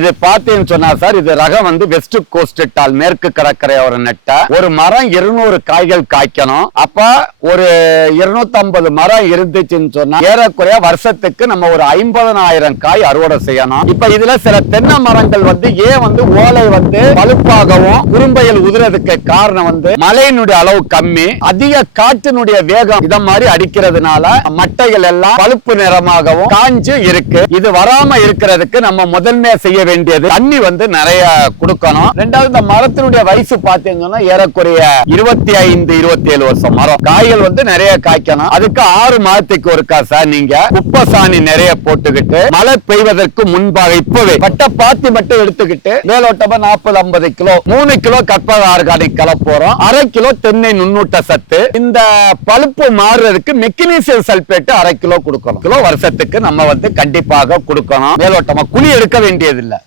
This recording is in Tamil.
இது பாத்தீங்கன்னு சொன்னா சார் இது ரகம் வந்து வெஸ்ட் கோஸ்ட் டால் மேற்கு கடற்கரையோர நெட்ட. ஒரு மரம் இருநூறு காய்கள் காய்க்கணும். அப்ப ஒரு இருநூத்தி ஐம்பது மரம் இருந்துச்சுன்னு சொன்னா ஏறக்குறைய வருஷத்துக்கு நம்ம ஒரு ஐம்பதனாயிரம் காய் அறுவடை செய்யணும். இப்ப இதுல சில தென்னை மரங்கள் வந்து ஏன் வந்து ஓலை வந்து பழுப்பாகவும் குறும்பையில் உதிரதுக்கு காரணம் வந்து மழையினுடைய அளவு கம்மி அதிக காற்றினுடைய வேகம் இத மாதிரி அடிக்கிறதுனால மட்டைகள் எல்லாம் பழுப்பு நிறமாகவும் காஞ்சு இருக்கு. இது வராம இருக்கிறதுக்கு நம்ம முதன்மையா செய்ய வேண்டியது. தண்ணி வந்து நிறைய கொடுக்கணும். ரெண்டாவது இந்த மரத்தினுடைய வயசு பாத்தீங்கன்னா ஏறக்குறைய இருபத்தி ஐந்து இருபத்தி ஏழு வருஷம் மரம். காய்கள் வந்து நிறைய காய்க்கணும். அதுக்கு ஆறு மாதத்துக்கு ஒருக்கா சார் நீங்க குப்பை சாணி நிறைய போட்டுக்கிட்டு மழை பெய்வதற்கு முன்பாக இப்பவே பட்ட பாத்தி மட்டும் எடுத்துக்கிட்டு மேலோட்டமா நாற்பது ஐம்பது கிலோ மூணு கிலோ கற்பக ஆர்கானிக் கலப்போறோம் அரை கிலோ தென்னை நுண்ணூட்ட சத்து. இந்த பழுப்பு மாறுறதுக்கு மெக்னீசியம் சல்பேட் அரை கிலோ கொடுக்கணும். கிலோ வருஷத்துக்கு நம்ம வந்து கண்டிப்பாக கொடுக்கணும். மேலோட்டமா குழி எடுக்க வேண்டியதில்லை.